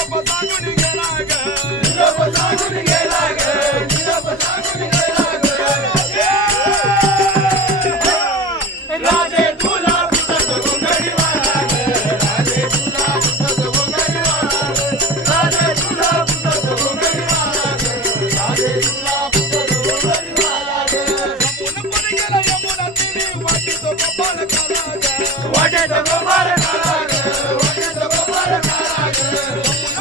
निरोप सांगून गेला ग निरोप सांगून गेला ग निरोप सांगून गेला ग राजे तुला पुसत गोंगडी वाला ग राजे तुला पुसत गोंगडी वाला ग राजे तुला पुसत गोंगडी वाला ग राजे तुला पुसत गोंगडी वाला ग संपूर्ण पण गेला यमुना तिने वाटेतो गोपाळ काला ग वाटेतो गोपाळ काला ग वाटेतो गोपाळ काला ग